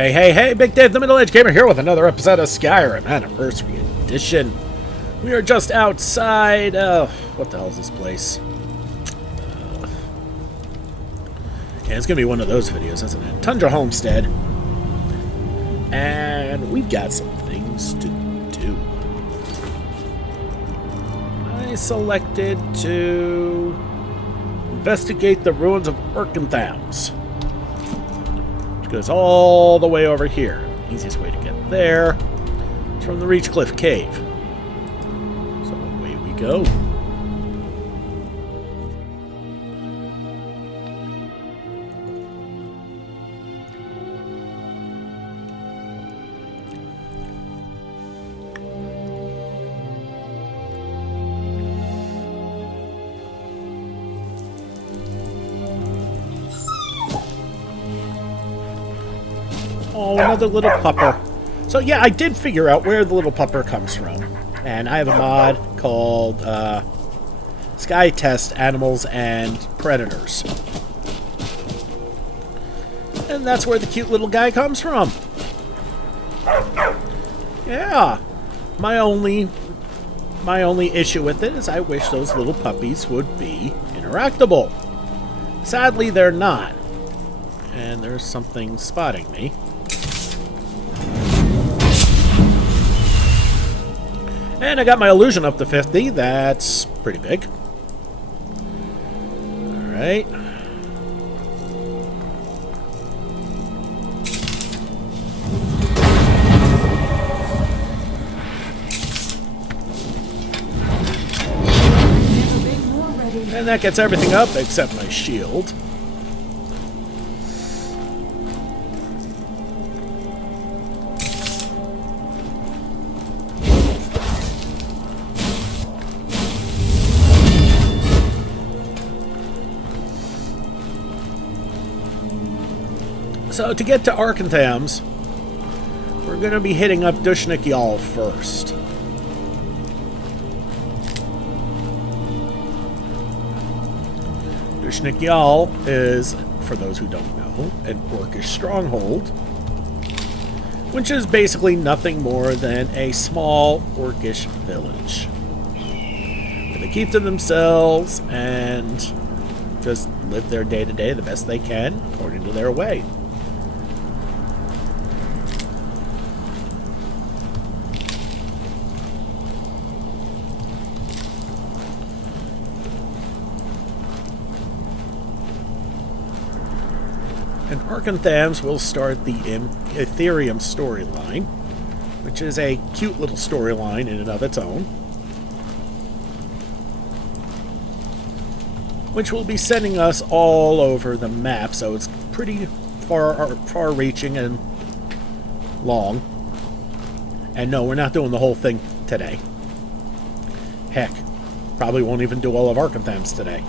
Hey, hey, hey, Big Dave, the Middle-Aged Gamer here with another episode of Skyrim Anniversary Edition. We are just outside, what the hell is this place? Yeah, it's gonna be one of those videos, isn't it? Tundra Homestead. And we've got some things to do. I selected to investigate the ruins of Arkngthamz. Goes all the way over here. Easiest way to get there is from the Reachcliff Cave. So away we go. Oh, another little pupper. So yeah, I did figure out where the little pupper comes from. And I have a mod called Sky Test Animals and Predators. And that's where the cute little guy comes from. Yeah. My only issue with it is I wish those little puppies would be interactable. Sadly, they're not. And there's something spotting me. And I got my illusion up to 50. That's pretty big. Alright. And that gets everything up except my shield. So to get to Arkngthamz, we're going to be hitting up Jarl first. Jarl is, for those who don't know, an orcish stronghold, which is basically nothing more than a small orcish village, where they keep to themselves and just live their day-to-day the best they can, according to their way. And Arkngthamz will start the Ethereum storyline, which is a cute little storyline in and of its own, which will be sending us all over the map, so it's pretty far-reaching and long. And no, we're not doing the whole thing today. Heck, probably won't even do all of Arkngthamz today.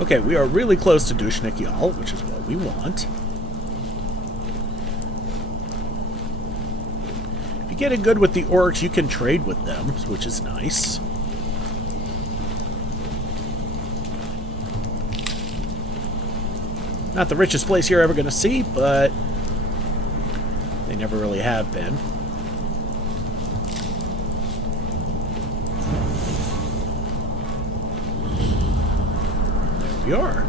Okay, we are really close to Jarl, which is what we want. If you get it good with the orcs, you can trade with them, which is nice. Not the richest place you're ever going to see, but they never really have been. We are.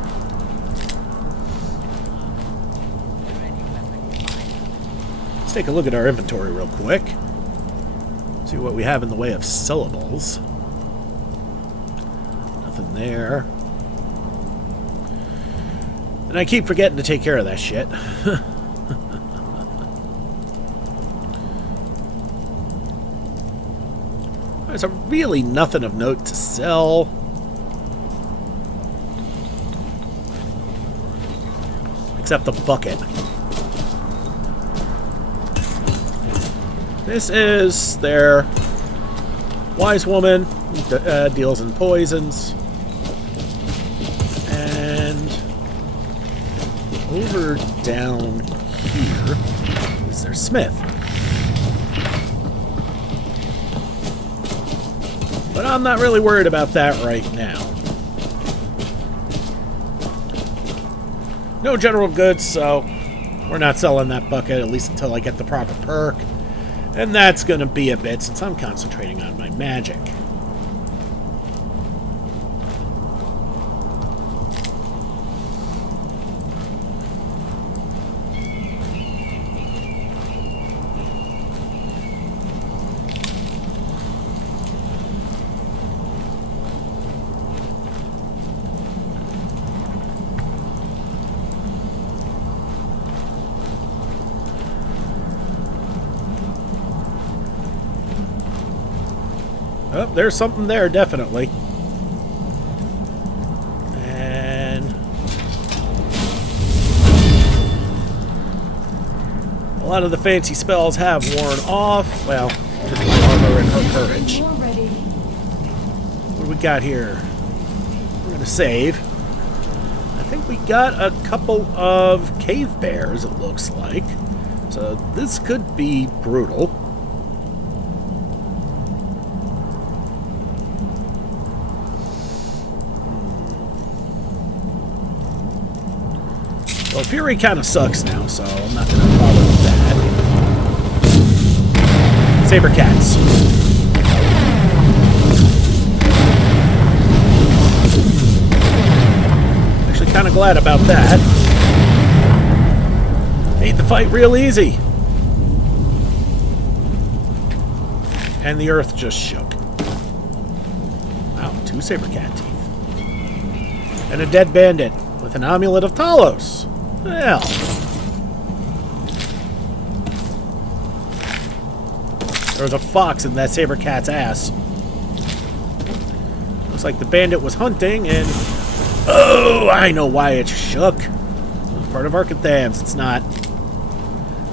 Let's take a look at our inventory real quick. See what we have in the way of syllables. Nothing there. And I keep forgetting to take care of that shit. There's really nothing of note to sell. Except the bucket. This is their wise woman, deals in poisons. And over down here is their smith. But I'm not really worried about that right now. No general goods, so we're not selling that bucket, at least until I get the proper perk. And that's going to be a bit since I'm concentrating on my magic. Oh, there's something there, definitely. And a lot of the fancy spells have worn off. Well, just my armor and her courage. What do we got here? We're going to save. I think we got a couple of cave bears, it looks like. So this could be brutal. Well, Fury kind of sucks now, so I'm not going to bother with that. Saber cats. Actually, kind of glad about that. Made the fight real easy. And the earth just shook. Wow, 2 saber cat teeth. And a dead bandit with an amulet of Talos. Well, there was a fox in that saber cat's ass. Looks like the bandit was hunting and... Oh, I know why it shook. It's part of Arkngthamz. It's not.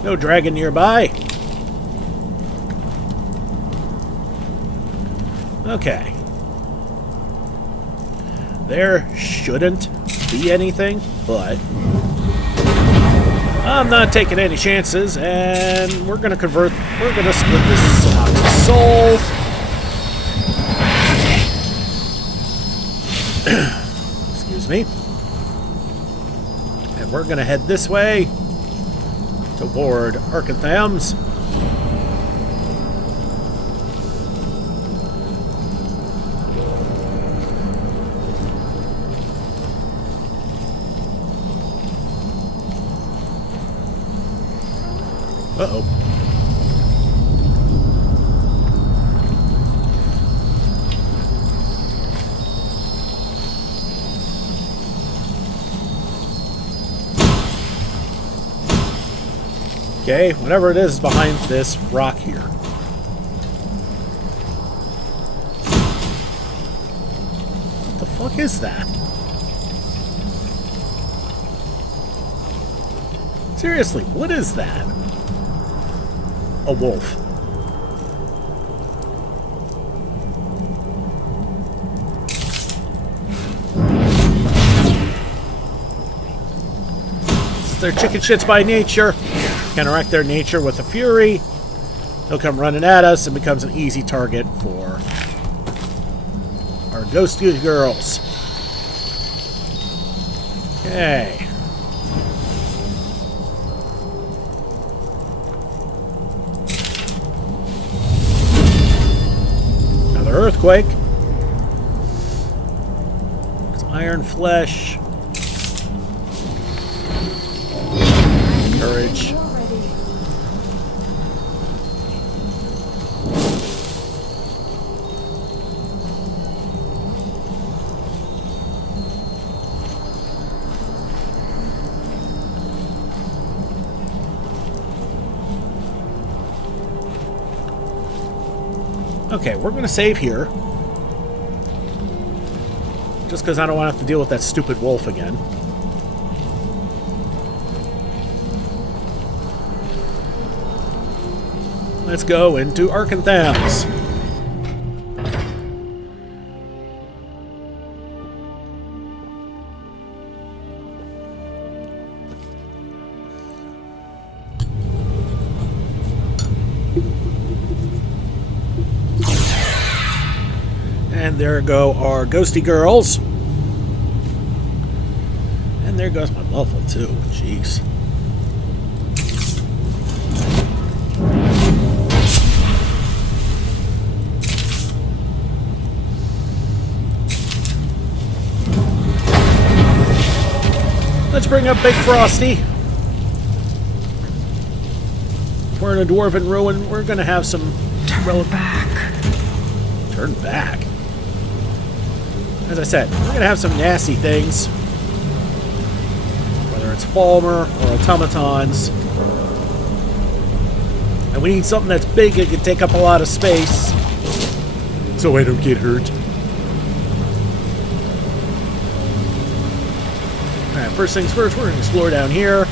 No dragon nearby. Okay. There shouldn't be anything, but... I'm not taking any chances, and we're gonna split this soul. Excuse me. And we're gonna head this way toward Arkngthamz. Uh-oh. Okay, whatever it is behind this rock here. What the fuck is that? Seriously, what is that? A wolf. They're chicken shits by nature. Counteract their nature with a fury. They'll come running at us and becomes an easy target for our ghosty girls. Okay. Earthquake. It's iron flesh. Courage. Okay, we're going to save here. Just because I don't want to have to deal with that stupid wolf again. Let's go into Arkngthamz. And there go our ghosty girls. And there goes my muffle, too. Jeez. Let's bring up Big Frosty. We're in a dwarven ruin. We're going to have some... Turn back. Turn back? As I said, we're going to have some nasty things. Whether it's Falmer or automatons. And we need something that's big and can take up a lot of space. So I don't get hurt. Alright, first things first, we're going to explore down here.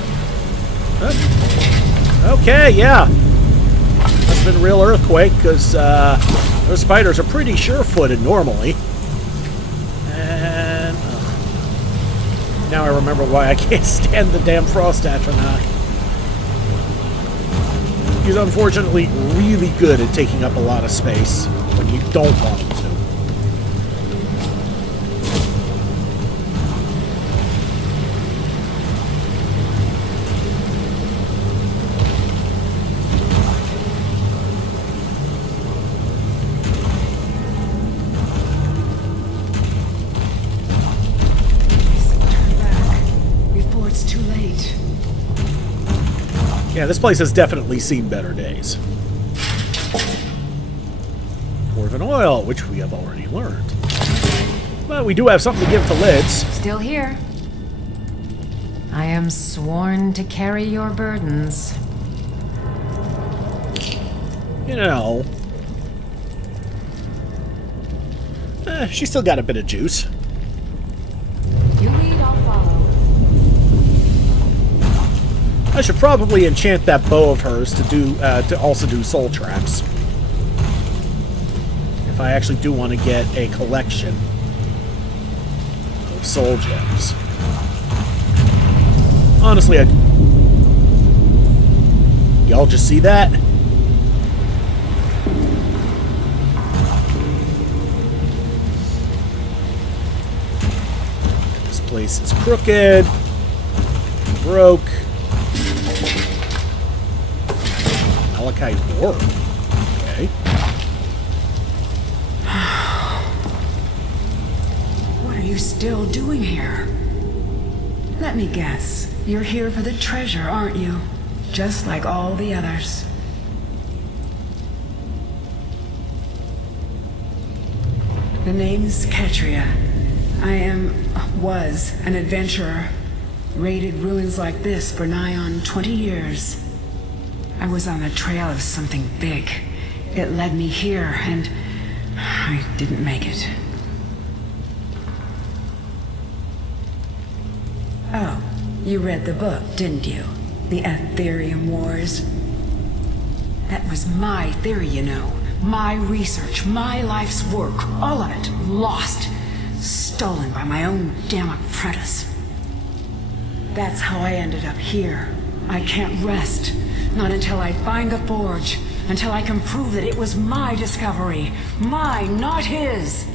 Okay, yeah. Must have been a real earthquake, because those spiders are pretty sure-footed normally. And now I remember why I can't stand the damn frost atronach. He's unfortunately really good at taking up a lot of space when you don't want him to. Yeah, this place has definitely seen better days. Dwarven oil, which we have already learned. But we do have something to give to lids. Still here. I am sworn to carry your burdens. You know... she's still got a bit of juice. You lead, I'll follow. I should probably enchant that bow of hers to also do soul traps. If I actually do want to get a collection of soul gems. Honestly, y'all just see that? This place is crooked, broke. Malachite ore. Okay. What are you still doing here? Let me guess. You're here for the treasure, aren't you? Just like all the others. The name's Katria. was an adventurer. Raided ruins like this for nigh on 20 years. I was on the trail of something big. It led me here, and I didn't make it. Oh, you read the book, didn't you? The Ethereum Wars. That was my theory, you know. My research, my life's work, all of it, lost. Stolen by my own damn apprentice. That's how I ended up here. I can't rest. Not until I find the forge. Until I can prove that it was my discovery. Mine, not his.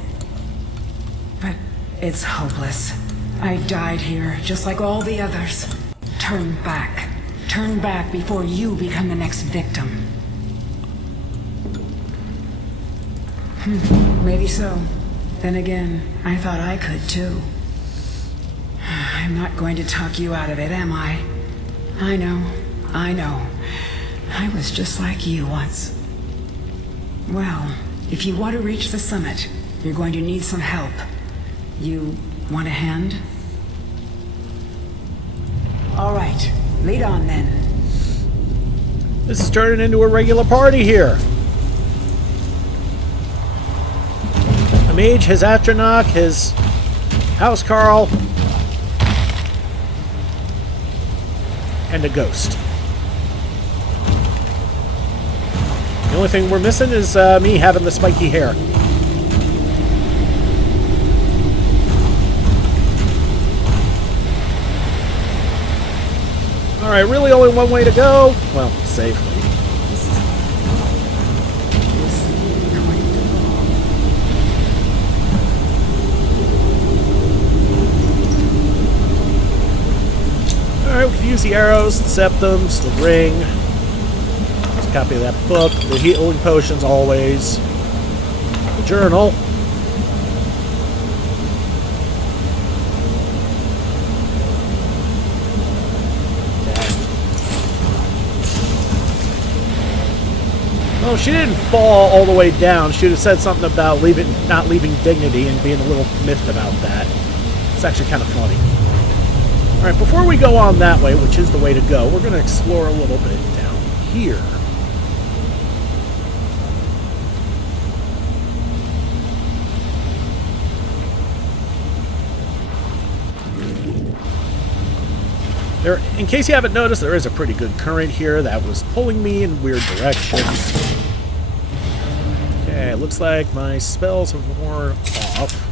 But it's hopeless. I died here, just like all the others. Turn back. Turn back before you become the next victim. Maybe so. Then again, I thought I could too. I'm not going to talk you out of it, am I? I know. I was just like you once. Well, if you want to reach the summit, you're going to need some help. You want a hand? All right, lead on then. This is turning into a regular party here. A mage, his Atronach, his Housecarl, and a ghost. The only thing we're missing is me having the spiky hair. Alright, really only one way to go. Well, safely. use the arrows, the septums, the ring. There's a copy of that book. The healing potions always. The journal. Well, she didn't fall all the way down. She would have said something about not leaving dignity and being a little miffed about that. It's actually kind of funny. Alright, before we go on that way, which is the way to go, we're going to explore a little bit down here. In case you haven't noticed, there is a pretty good current here that was pulling me in weird directions. Okay, looks like my spells have worn off.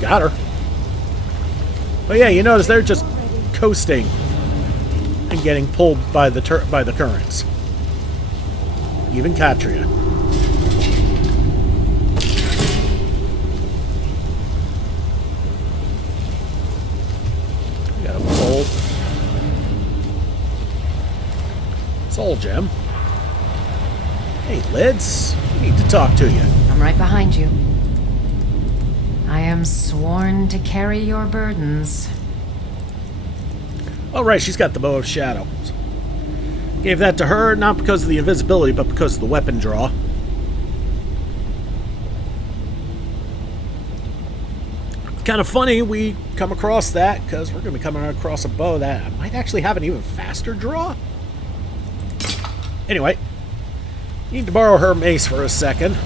Got her. But yeah, you notice they're just coasting and getting pulled by the currents. Even Katria. We got a full soul gem. Hey, Lids. We need to talk to you. I'm right behind you. I am sworn to carry your burdens. Oh, right, she's got the Bow of Shadow. Gave that to her, not because of the invisibility, but because of the weapon draw. Kind of funny we come across that, because we're going to be coming across a bow that might actually have an even faster draw. Anyway, need to borrow her mace for a second.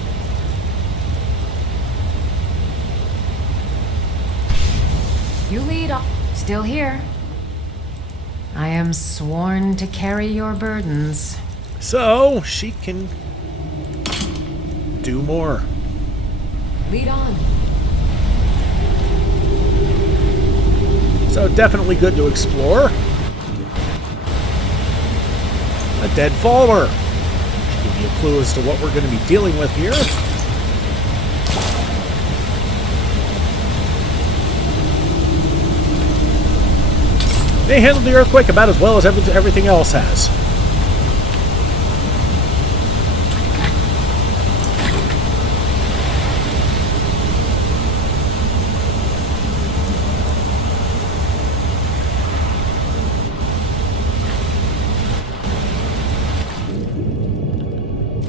You lead off. Still here. I am sworn to carry your burdens. So, she can do more. Lead on. So, definitely good to explore. A dead follower. Should give you a clue as to what we're going to be dealing with here. They handled the earthquake about as well as everything else has.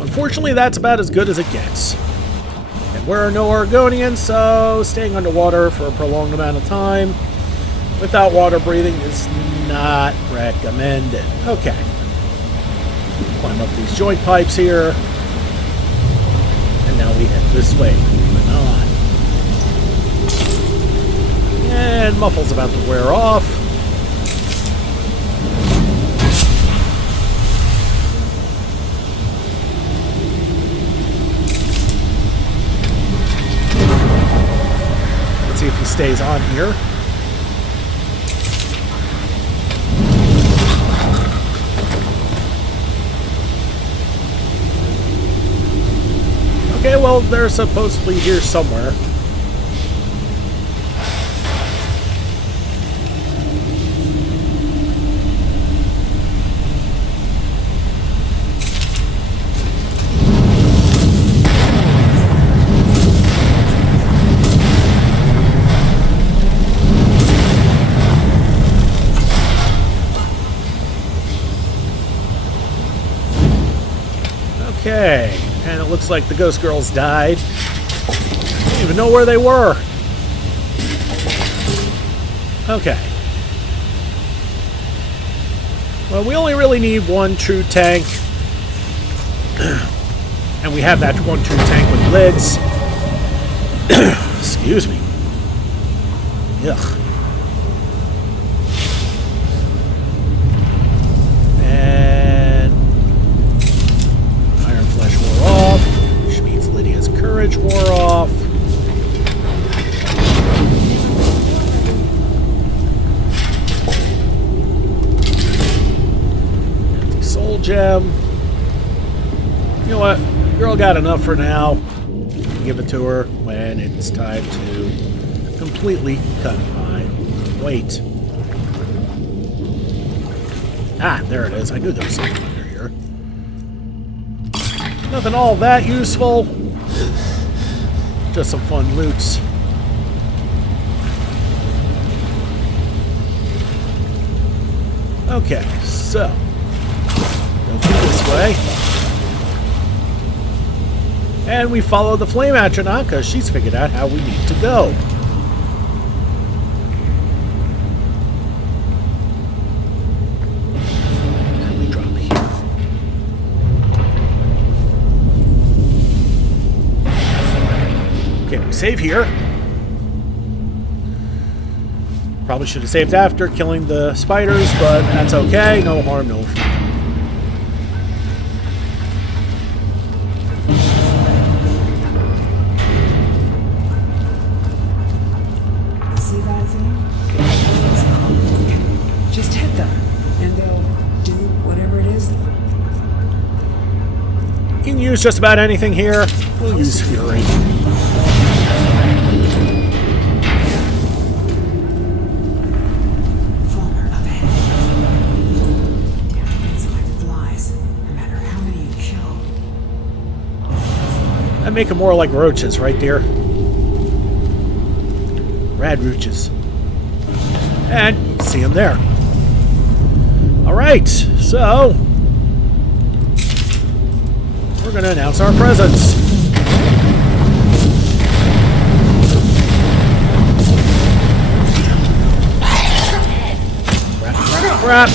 Unfortunately, that's about as good as it gets. And we're no Argonians, so staying underwater for a prolonged amount of time without water breathing is not recommended. Okay. Climb up these joint pipes here. And now we head this way. Moving on. And Muffle's about to wear off. Let's see if he stays on here. Okay, well, they're supposedly here somewhere. Okay. And it looks like the ghost girls died. I don't even know where they were. Okay. Well, we only really need one true tank. And we have that one true tank with lids. Excuse me. Ugh. Courage wore off. Empty soul gem. You know what? Girl got enough for now. Give it to her when it's time to completely cut my weight. Ah, there it is. I knew there was something under here. Nothing all that useful. Just some fun loots. Okay, so go through this way. And we follow the flame astronaut because she's figured out how we need to go. And we drop here. Okay, we save here. Probably should have saved after killing the spiders, but that's okay. No harm, no foul. See that thing? Just hit them, and they'll do whatever it is. You can use just about anything here. We'll use Fury. That make them more like roaches, right, dear? Rad roaches. And you can see them there. Alright, so we're going to announce our presence. Crap.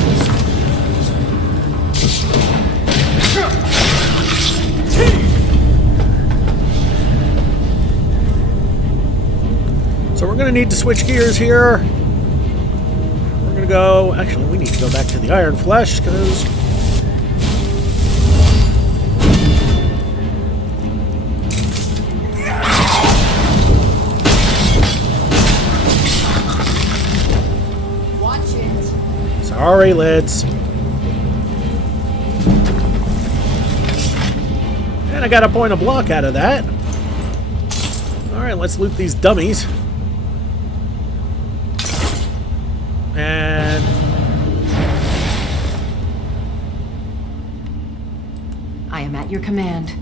So we're going to need to switch gears here. We're going to go... Actually, we need to go back to the Iron Flesh, because... Watch it. Sorry, Lids. And I got a point of block out of that. Alright, let's loot these dummies. And I am at your command.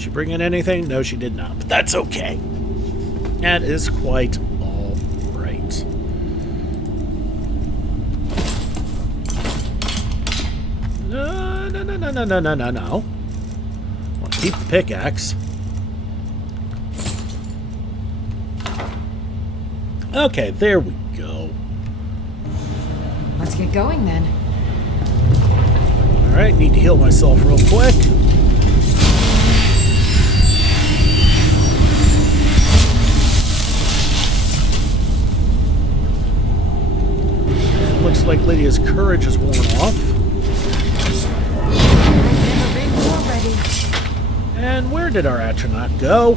did she bring in anything? No, she did not. But that's okay. That is quite all right. No. I want to keep the pickaxe. Okay, there we go. Let's get going then. Alright, need to heal myself real quick. It looks like Lydia's courage is worn off. And where did our astronaut go?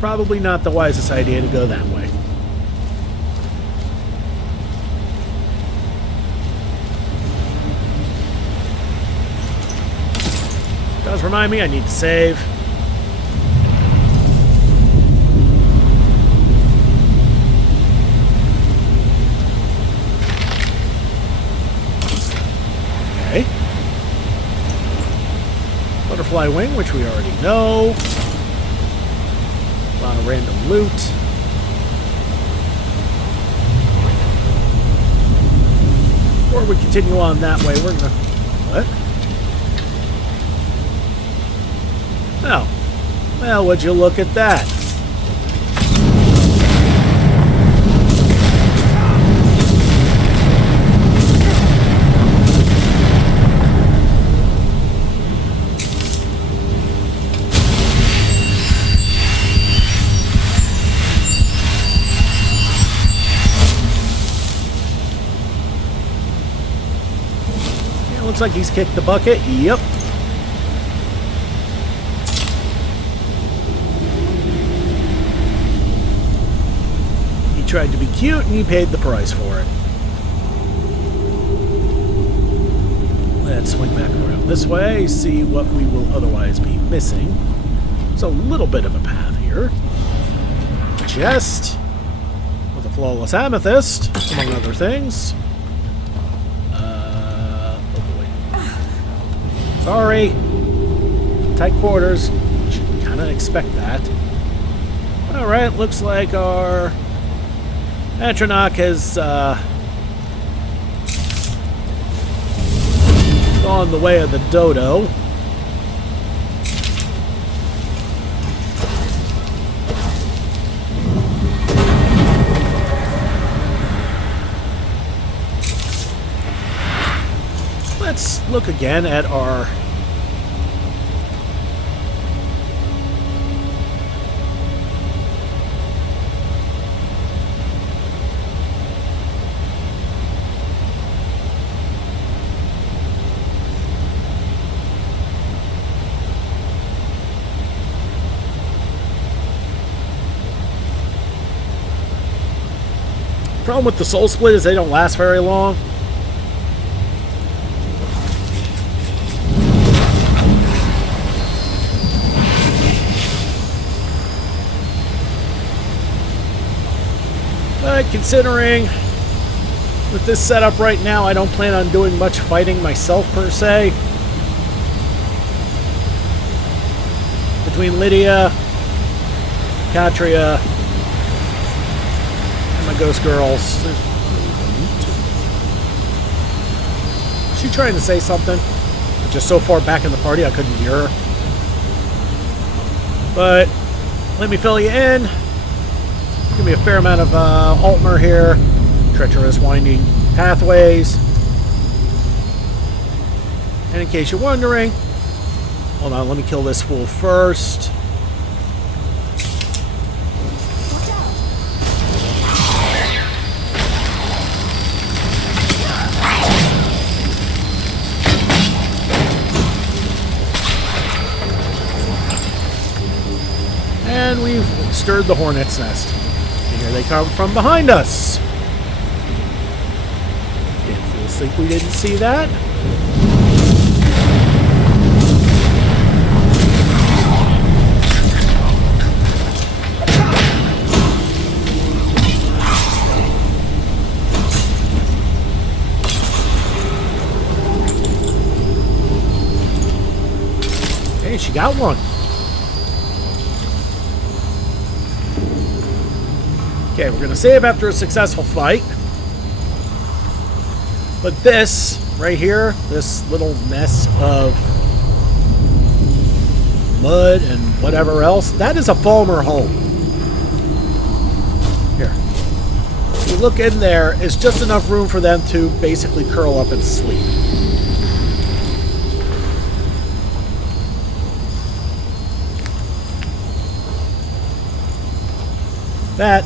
Probably not the wisest idea to go that way. Does remind me I need to save. Okay. Butterfly wing, which we already know. A lot of random loot. Before we continue on that way, we're gonna... What? Oh. Well, would you look at that? Looks like he's kicked the bucket. Yep. tried to be cute and you paid the price for it. Let's swing back around this way, see what we will otherwise be missing. There's a little bit of a path here. A chest with a flawless amethyst, among other things. Oh boy. Sorry. Tight quarters. Should kind of expect that. Alright, looks like our Atronach has gone the way of the dodo. Let's look again at our problem with the soul split is they don't last very long. But considering with this setup right now, I don't plan on doing much fighting myself per se. Between Lydia, Katria, and my ghost girls, there's is she trying to say something? Just so far back in the party I couldn't hear her. But let me fill you in. Give me a fair amount of Altmer here. Treacherous winding pathways. And in case you're wondering, hold on, let me kill this fool first. And we've stirred the hornet's nest. And here they come from behind us. Damn fools think we didn't see that. Hey, she got one. Okay, we're going to save after a successful fight. But this, right here, this little mess of mud and whatever else, that is a Falmer home. Here. If you look in there, it's just enough room for them to basically curl up and sleep. That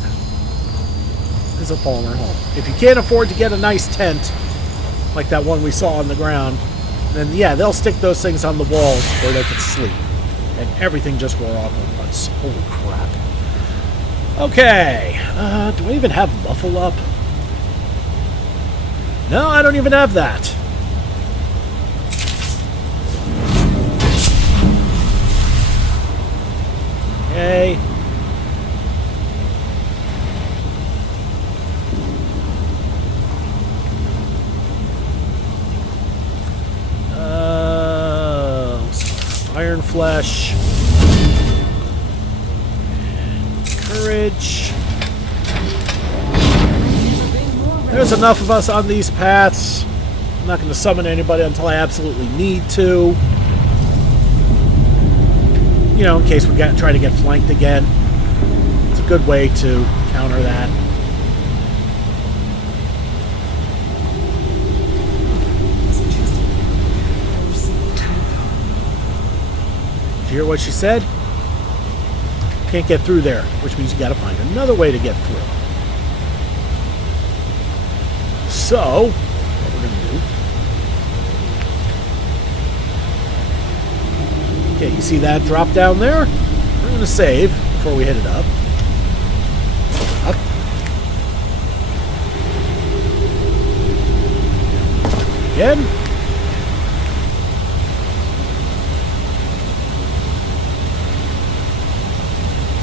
is a Falmer home. If you can't afford to get a nice tent, like that one we saw on the ground, then yeah, they'll stick those things on the walls where they can sleep. And everything just wore off at once. Holy crap. Okay. Do I even have muffle up? No, I don't even have that. Okay. Iron Flesh. Courage. There's enough of us on these paths. I'm not going to summon anybody until I absolutely need to. You know, in case we try to get flanked again. It's a good way to counter that. Did you hear what she said? Can't get through there, which means you got to find another way to get through. So, what we're going to do... Okay, you see that drop down there? We're going to save before we hit it up. Up. again.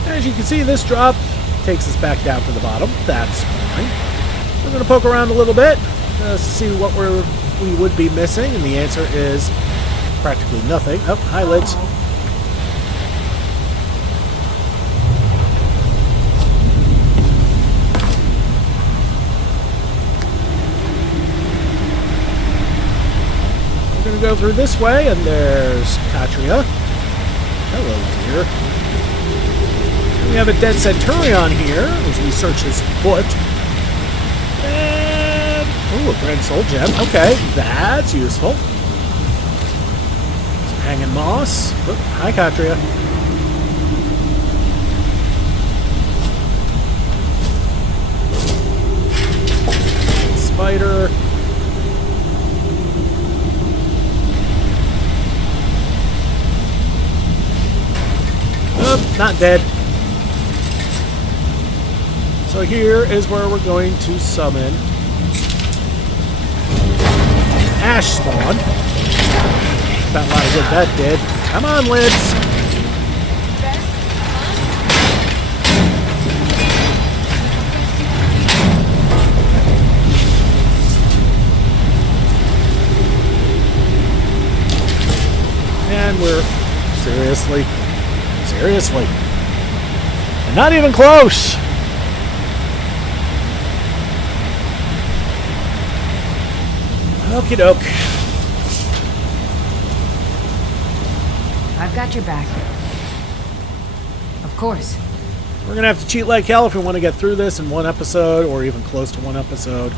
As you can see, this drop takes us back down to the bottom. That's fine. We're going to poke around a little bit to see what we would be missing, and the answer is practically nothing. Oh, hi, lids. We're going to go through this way, and there's Katria. Hello, dear. And we have a dead centurion here as we search his foot. And ooh, a grand soul gem. Okay, that's useful. Some hanging moss. Oh, hi, Katria. Spider. Oh, not dead. So here is where we're going to summon Ash Spawn. About a lot of good that did. Come on, lids. And we're seriously. And not even close. Okie doke. I've got your back. Of course. We're gonna have to cheat like hell if we want to get through this in one episode, or even close to one episode.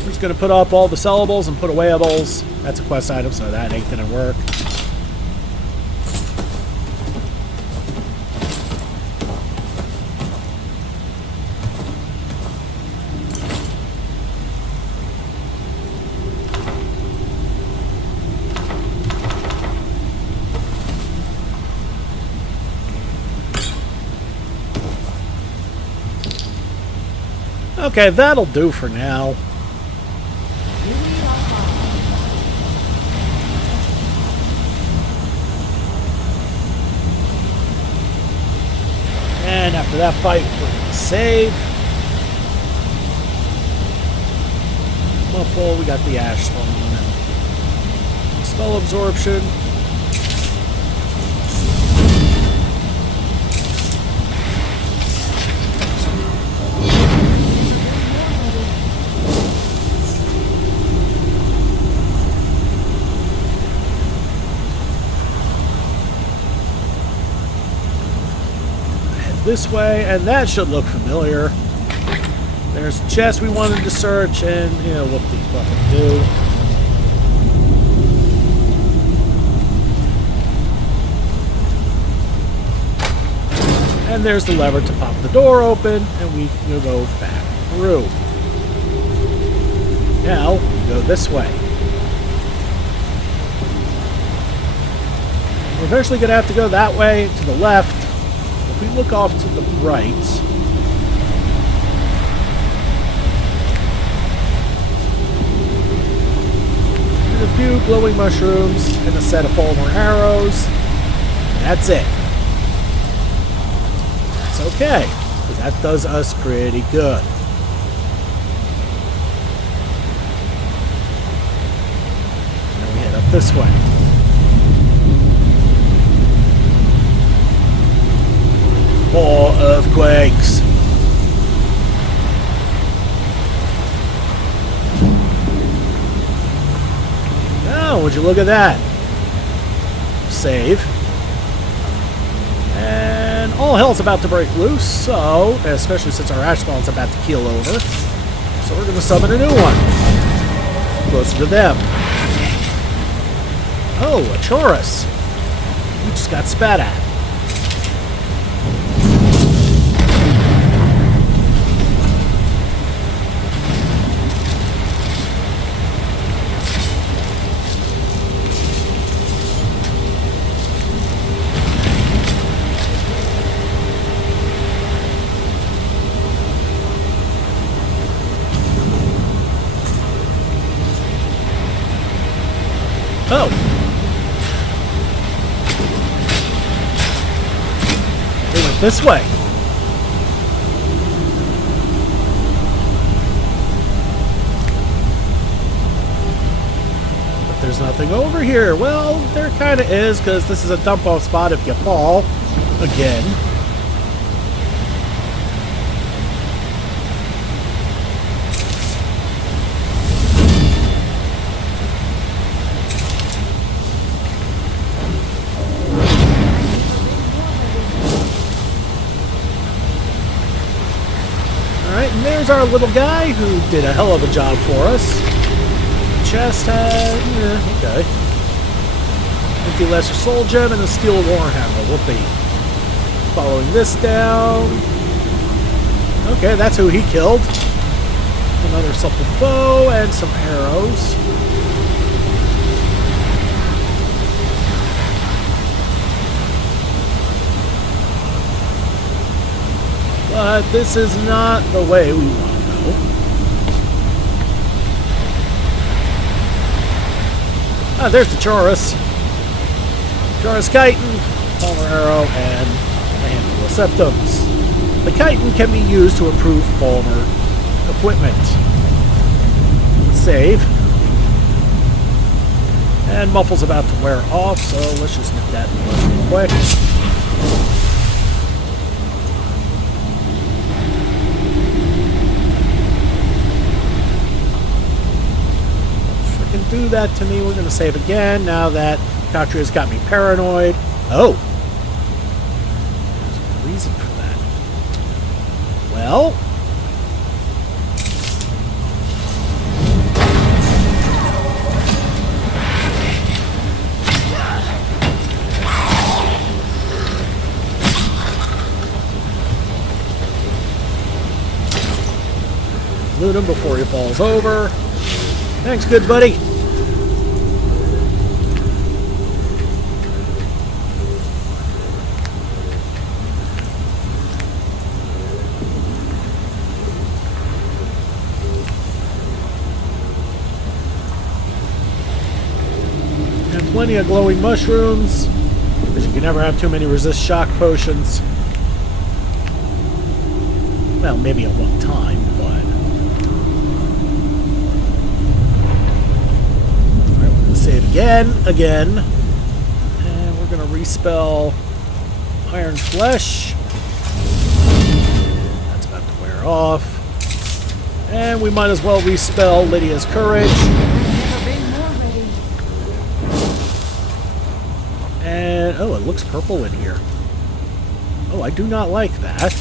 We're just gonna put up all the sellables and put awayables. That's a quest item, so that ain't gonna work. Okay, that'll do for now. And after that fight, we're going to save. Muffle, we got the Ash Spawn and spell absorption. This way, and that should look familiar. There's a chest we wanted to search, and you know what the fucking do. And there's the lever to pop the door open, and we can go back through. Now we go this way. We're eventually going to have to go that way to the left. If we look off to the right, there's a few glowing mushrooms and a set of Fulmer arrows. That's it. That's okay, because that does us pretty good. Now we head up this way. More earthquakes. Oh, would you look at that? Save. And all hell's about to break loose, so, especially since our ash spawn's about to keel over. So we're going to summon a new one. Closer to them. Oh, a Chorus. We just got spat at. this way. But there's nothing over here. Well, there kind of is, because this is a dump-off spot if you fall. Again. And there's our little guy who did a hell of a job for us. Chest head, okay. Empty Lesser Soul Gem and a Steel Warhammer. Whoopee. Following this down. Okay, that's who he killed. Another supple bow and some arrows. But this is not the way we want to go. Ah, there's the Chorus. Chorus Chitin, Palmer Arrow, and a handful of Septums. The Chitin can be used to improve Palmer equipment. Let's save. And Muffle's about to wear off, so let's just nip that real quick. Do that to me. We're going to save again now that Katria's got me paranoid. Oh. There's a reason for that. Well. Loot him before he falls over. Thanks, good buddy. Plenty of glowing mushrooms, because you can never have too many resist shock potions. Well, maybe at one time, but... Alright, we're going to save again. And we're going to respell Iron Flesh. That's about to wear off. And we might as well respell Lydia's Courage. And, oh, it looks purple in here. Oh, I do not like that.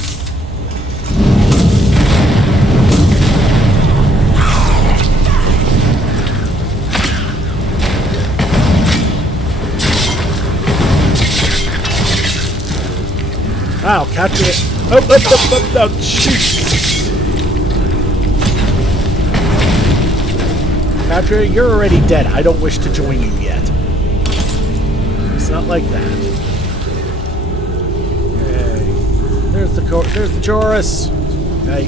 Wow, Katria. Oh, shoot. Katria, you're already dead. I don't wish to join you yet. It's not like that. Okay. There's the Chorus. Okay.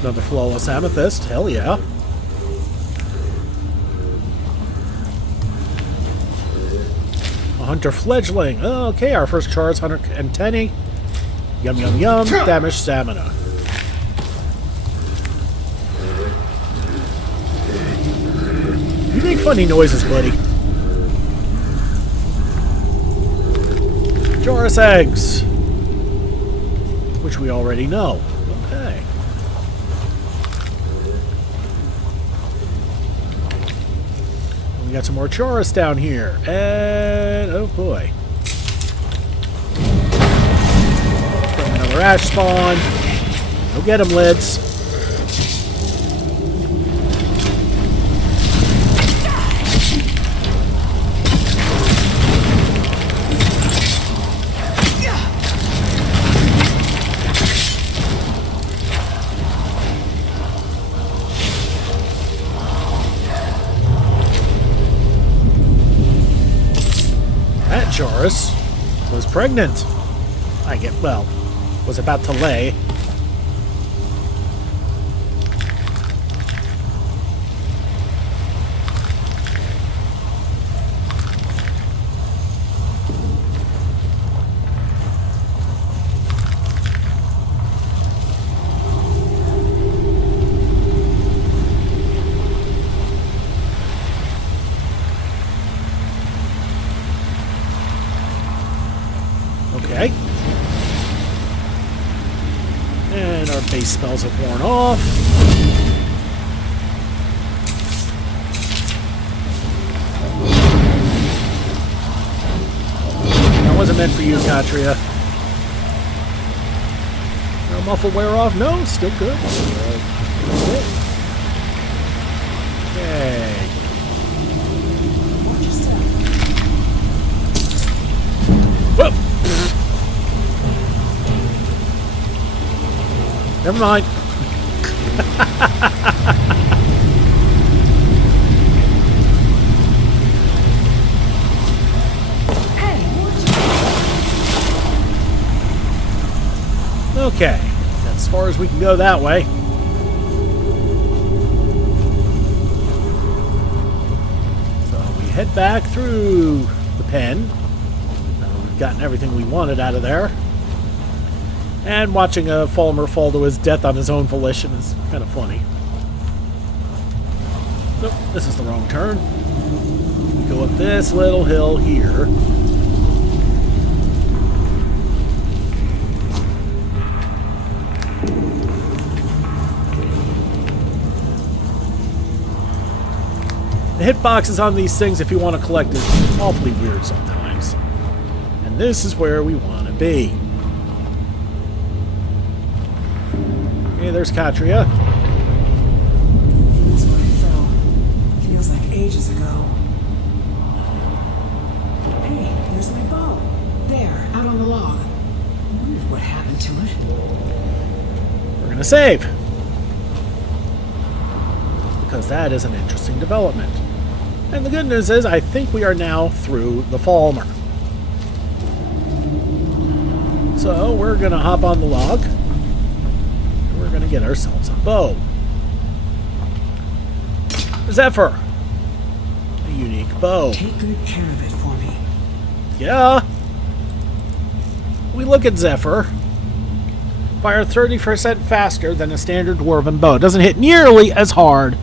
Another flawless amethyst. Hell yeah. Hunter Fledgling. Oh, okay, our first charge, 110. Yum, yum, yum. Damaged stamina. You make funny noises, buddy. Joris eggs. Which we already know. Okay. We got some more Chorus down here. And, oh boy. Another ash spawn. Go get him, Lids. Joris was pregnant. Was about to lay. Our base spells have worn off. That wasn't meant for you, Katria. No muffle wear off? No, still good. Okay. Whoop! Never mind. Okay, that's as far as we can go that way. So we head back through the pen. We've gotten everything we wanted out of there. And watching a Falmer fall to his death on his own volition is kind of funny. Nope, this is the wrong turn. We go up this little hill here. The hitboxes on these things, if you want to collect it, is awfully weird sometimes. And this is where we want to be. Hey, there's Katria. That's where I fell. Feels like ages ago. Hey, there's my bow. There, out on the log. I wondered what happened to it. We're going to save. Because that is an interesting development. And the good news is, I think we are now through the Falmer. So, we're going to hop on the log. And we're going to get ourselves a bow. Zephyr. A unique bow. Take good care of it for me. Yeah. We look at Zephyr. Fire 30% faster than a standard dwarven bow. It doesn't hit nearly as hard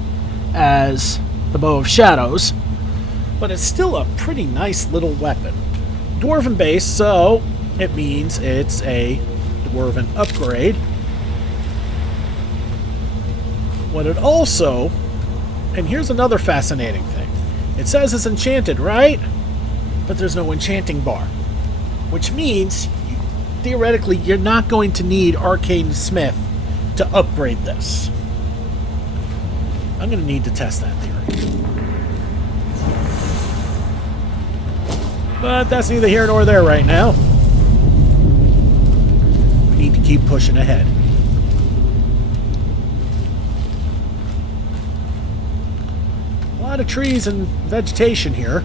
as the Bow of Shadows, but it's still a pretty nice little weapon. Dwarven base, so it means it's a dwarven upgrade. What it also, and here's another fascinating thing, it says it's enchanted, right? But there's no enchanting bar, which means theoretically you're not going to need Arcane Smith to upgrade this. I'm going to need to test that theory. But that's neither here nor there right now. We need to keep pushing ahead. A lot of trees and vegetation here.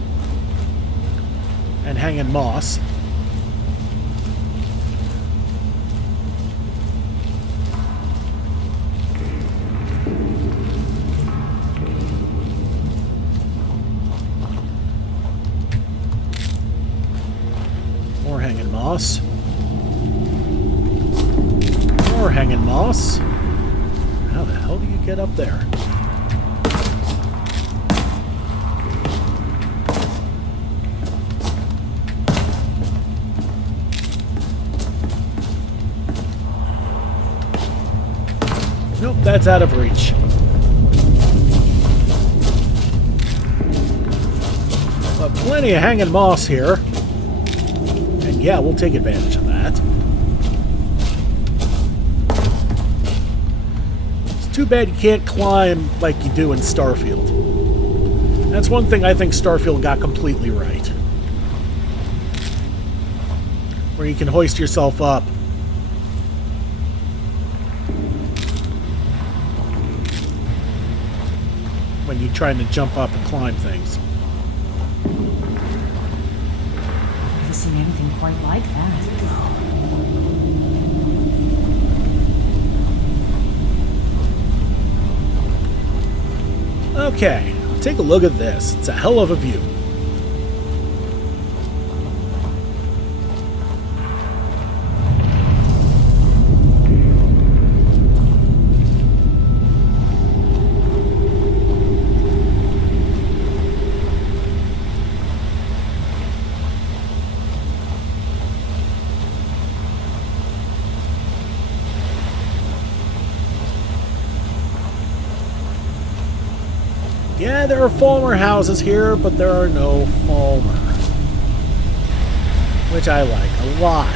And hanging moss. More hanging moss. More hanging moss. How the hell do you get up there? Nope, that's out of reach. But plenty of hanging moss here. And yeah, we'll take advantage of that. It's too bad you can't climb like you do in Starfield. That's one thing I think Starfield got completely right. Where you can hoist yourself up. When you're trying to jump up and climb things. Never seen anything quite like that. Okay, take a look at this. It's a hell of a view. Yeah, there are Falmer houses here, but there are no Falmer. Which I like a lot.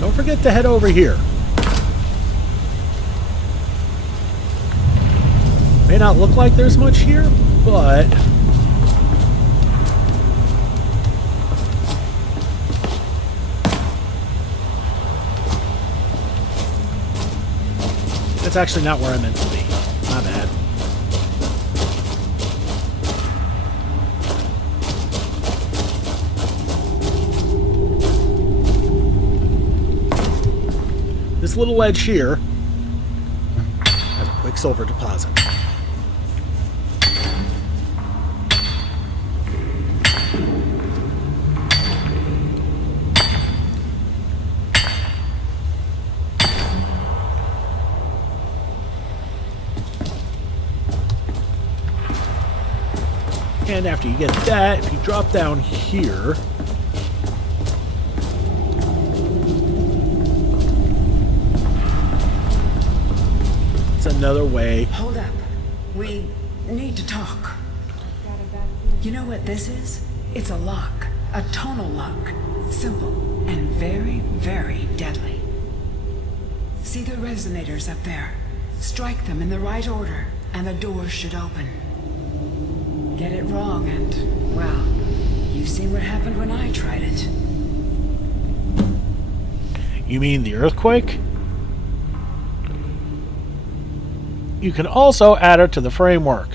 Don't forget to head over here. May not look like there's much here, but it's actually not where I meant to be. My bad. This little ledge here has a quick silver deposit. And after you get that, if you drop down here, it's another way. Hold up. We need to talk. You know what this is? It's a lock. A tonal lock. Simple and very, very deadly. See the resonators up there? Strike them in the right order, and the doors should open. Get it wrong and, well, you've seen what happened when I tried it. You mean the earthquake? You can also add her to the framework.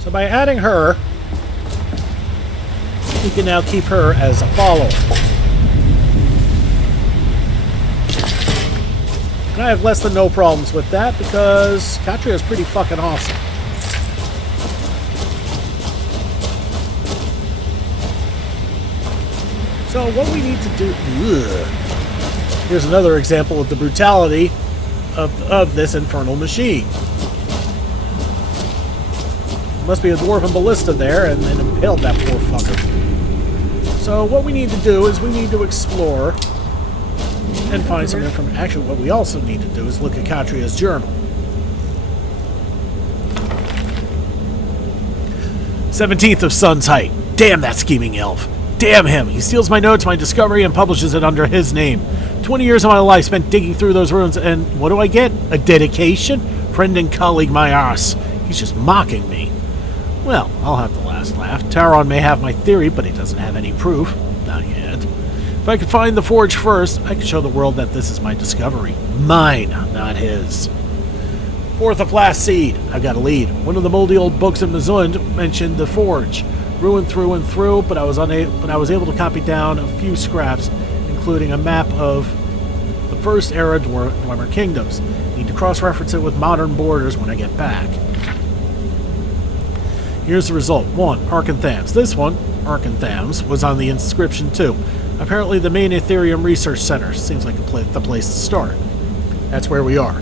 So by adding her, you can now keep her as a follower. And I have less than no problems with that because Katria is pretty fucking awesome. So what we need to do... Here's another example of the brutality of this infernal machine. Must be a dwarven ballista there and impaled that poor fucker. So what we need to do is we need to explore and find some information. Actually, what we also need to do is look at Katria's journal. 17th of Sun's Height. Damn that scheming elf. Damn him. He steals my notes, my discovery, and publishes it under his name. 20 years of my life spent digging through those ruins, and what do I get? A dedication? Friend and colleague, my ass. He's just mocking me. Well, I'll have the last laugh. Taron may have my theory, but he doesn't have any proof. Not yet. If I could find the forge first, I could show the world that this is my discovery. Mine, not his. 4th of Last Seed. I've got a lead. One of the moldy old books in Mizund mentioned the forge. Ruined through and through, but I was able to copy down a few scraps, including a map of the first era dwemer kingdoms. Need to cross-reference it with modern borders when I get back. Here's the result. 1. Arkngthamz. This one, Arkngthamz, was on the inscription too. Apparently the main Ethereum Research Center. Seems like the place to start. That's where we are.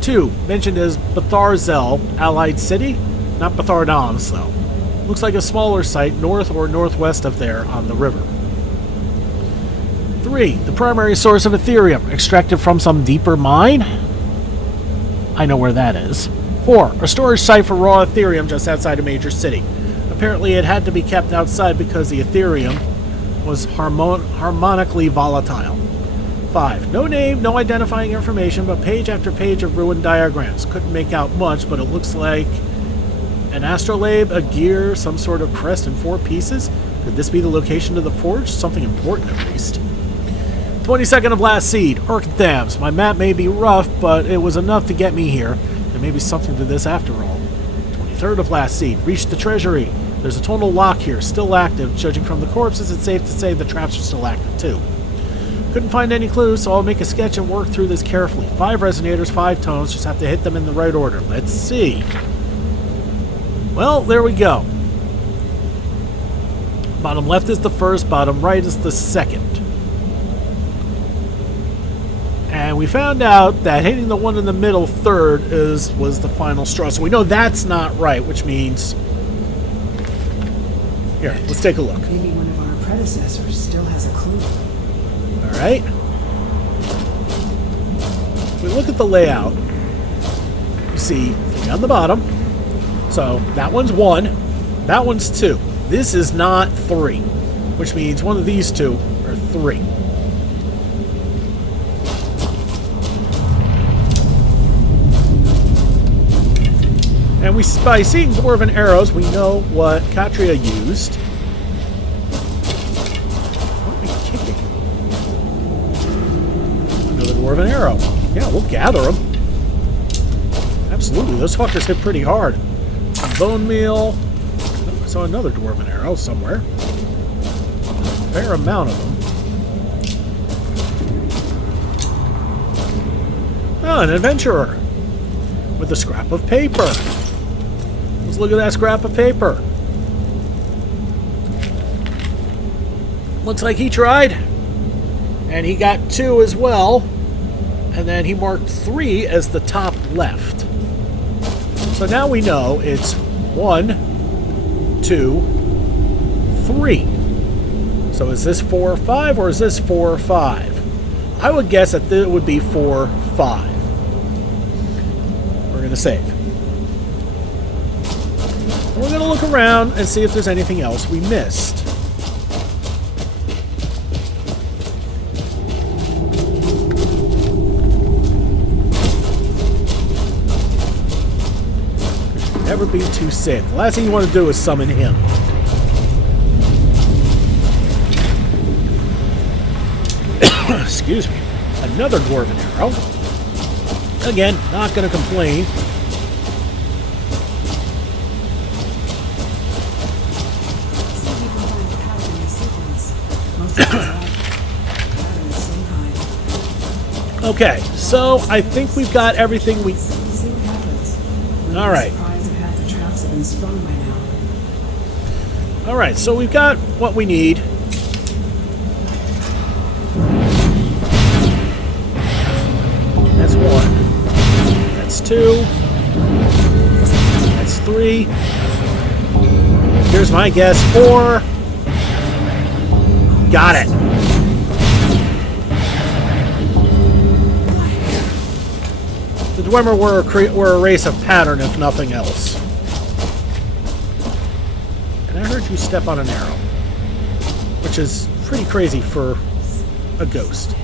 2. Mentioned as Batharzel Allied City. Not Arkngthamz, though. Looks like a smaller site north or northwest of there on the river. 3. The primary source of Ethereum. Extracted from some deeper mine? I know where that is. 4. A storage site for raw Ethereum just outside a major city. Apparently it had to be kept outside because the Ethereum was harmonically volatile. 5. No name, no identifying information, but page after page of ruined diagrams. Couldn't make out much, but it looks like an astrolabe, a gear, some sort of crest in 4 pieces. Could this be the location of the forge? Something important, at least. 22nd of Last Seed, Arkngthamz. My map may be rough, but it was enough to get me here. There may be something to this after all. 23rd of Last Seed, reached the treasury. There's a tonal lock here, still active. Judging from the corpses, it's safe to say the traps are still active too. Couldn't find any clues, so I'll make a sketch and work through this carefully. 5 resonators, 5 tones, just have to hit them in the right order. Let's see. Well, there we go. Bottom left is the first, bottom right is the second. And we found out that hitting the one in the middle third was the final straw. So we know that's not right, which means... Here, let's take a look. Maybe one of our predecessors still has a clue. Alright. We look at the layout. You see 3 on the bottom. So that one's 1. That one's 2. This is not 3, which means one of these 2 are 3. And by seeing dwarven arrows, we know what Katria used. What are we kicking? Another dwarven arrow. Yeah, we'll gather them. Absolutely, those fuckers hit pretty hard. Some bone meal. I saw another dwarven arrow somewhere. A fair amount of them. Oh, an adventurer. With a scrap of paper. Let's look at that scrap of paper. Looks like he tried. And he got 2 as well. And then he marked 3 as the top left. So now we know it's 1, 2, 3. So is this 4 or 5 or is this 4 or 5? I would guess that it would be 4, 5. We're going to save. And we're going to look around and see if there's anything else we missed. Never be too safe. The last thing you want to do is summon him. Excuse me. Another dwarven arrow. Again, not going to complain. See if you can find a pattern in the sequence. Most of them have patterns sometime. Okay, so I think we've got everything we... See what happens. All right. Surprised if half the traps have been sprung by now. Alright, so we've got what we need. That's 1. That's 2. That's 3. Here's my guess. 4. Got it. The dwemer were a race of pattern, if nothing else. And I heard you step on an arrow, which is pretty crazy for a ghost.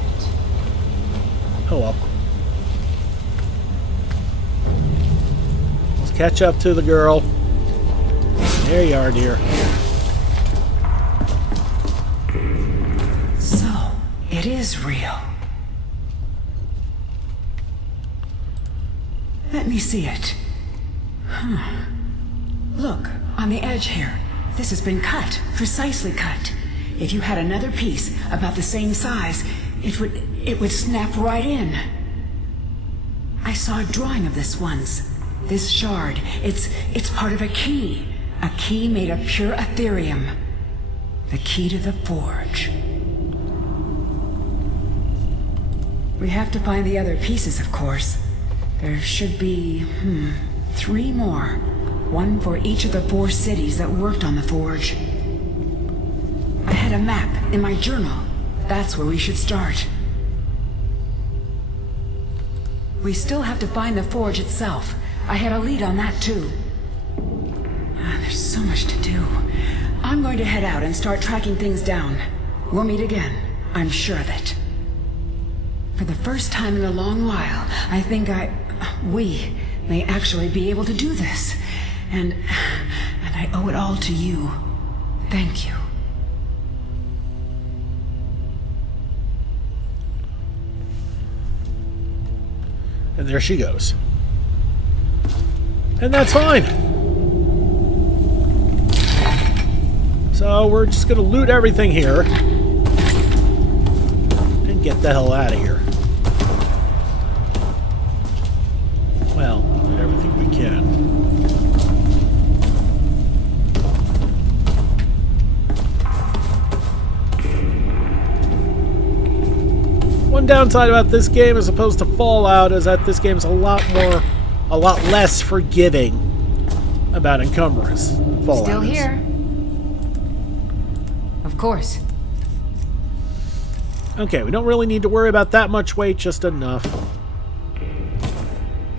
Oh well. Let's catch up to the girl. There you are, dear. So, it is real. Let me see it. Look, on the edge here. This has been cut, precisely cut. If you had another piece about the same size, it would snap right in. I saw a drawing of this once. This shard, it's part of a key. A key made of pure Ethereum. The key to the forge. We have to find the other pieces, of course. There should be, 3 more. 1 for each of the 4 cities that worked on the forge. I had a map in my journal. That's where we should start. We still have to find the forge itself. I had a lead on that too. There's so much to do. I'm going to head out and start tracking things down. We'll meet again. I'm sure of it. For the first time in a long while, I think we may actually be able to do this. And I owe it all to you. Thank you. And there she goes. And that's fine. So we're just going to loot everything here. And get the hell out of here. Well, loot everything we can. One downside about this game as opposed to Fallout is that this game is a lot less forgiving about encumbrance than Fallout Still is. here. Of course. Okay, we don't really need to worry about that much weight, just enough.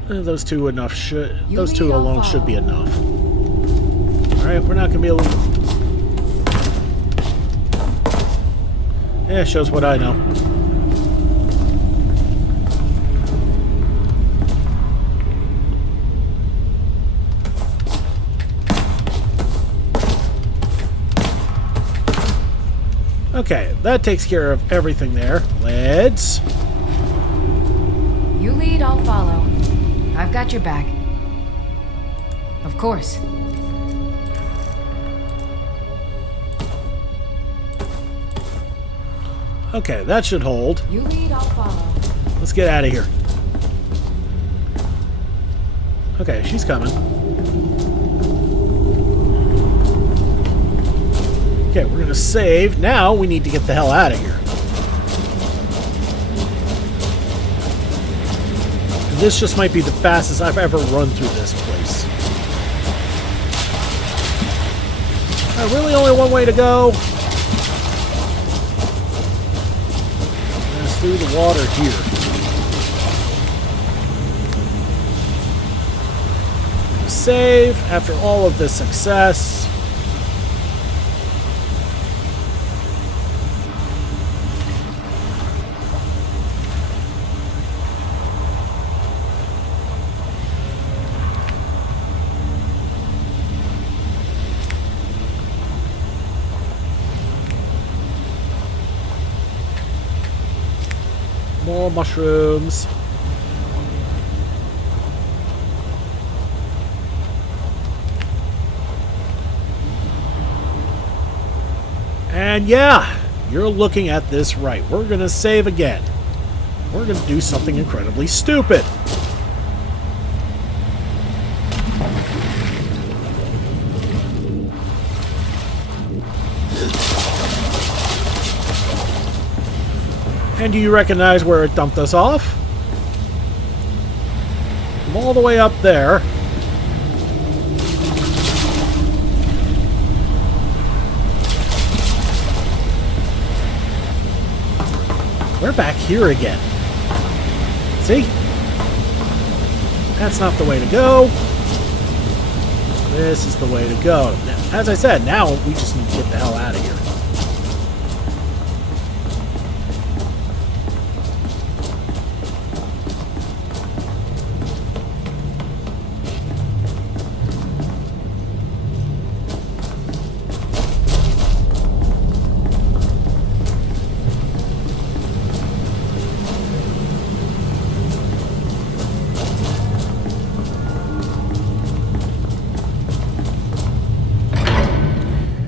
Those two alone should be enough. Alright, we're not going to be able to... Yeah, shows what I know. Okay, that takes care of everything there. Let's... You lead, I'll follow. I've got your back. Of course. Okay, that should hold. You lead, I'll follow. Let's get out of here. Okay, she's coming. Okay, we're gonna save. Now we need to get the hell out of here. This just might be the fastest I've ever run through this place. Really only one way to go. It's through the water here. Save after all of this success. More mushrooms. And yeah, you're looking at this right. We're going to save again. We're going to do something incredibly stupid. And do you recognize where it dumped us off? From all the way up there. We're back here again. See? That's not the way to go. This is the way to go. As I said, now we just need to get the hell out of here.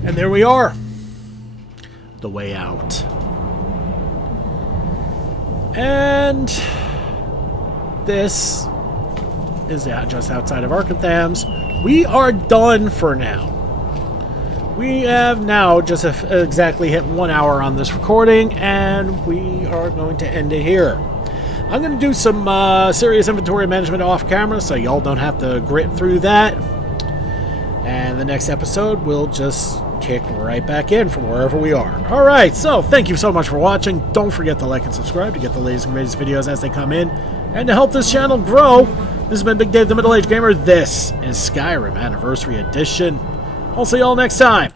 And there we are. The way out. And this is just outside of Arkngthamz. We are done for now. We have now just exactly hit 1 hour on this recording, and we are going to end it here. I'm going to do some serious inventory management off camera, so y'all don't have to grit through that. And the next episode, we'll just kick right back in from wherever we are. Alright, so thank you so much for watching. Don't forget to like and subscribe to get the latest and greatest videos as they come in. And to help this channel grow, this has been Big Dave the Middle-Aged Gamer. This is Skyrim Anniversary Edition. I'll see y'all next time.